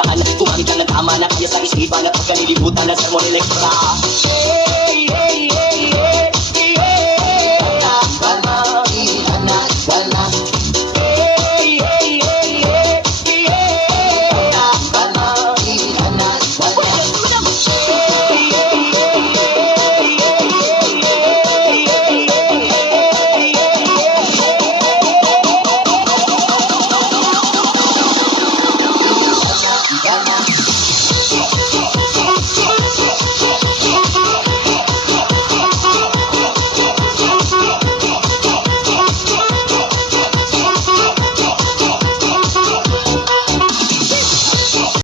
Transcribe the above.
sobrahan. Gumamit lang ng tama na kaya sa isipan at pagkalilibutan ng sermon elektra.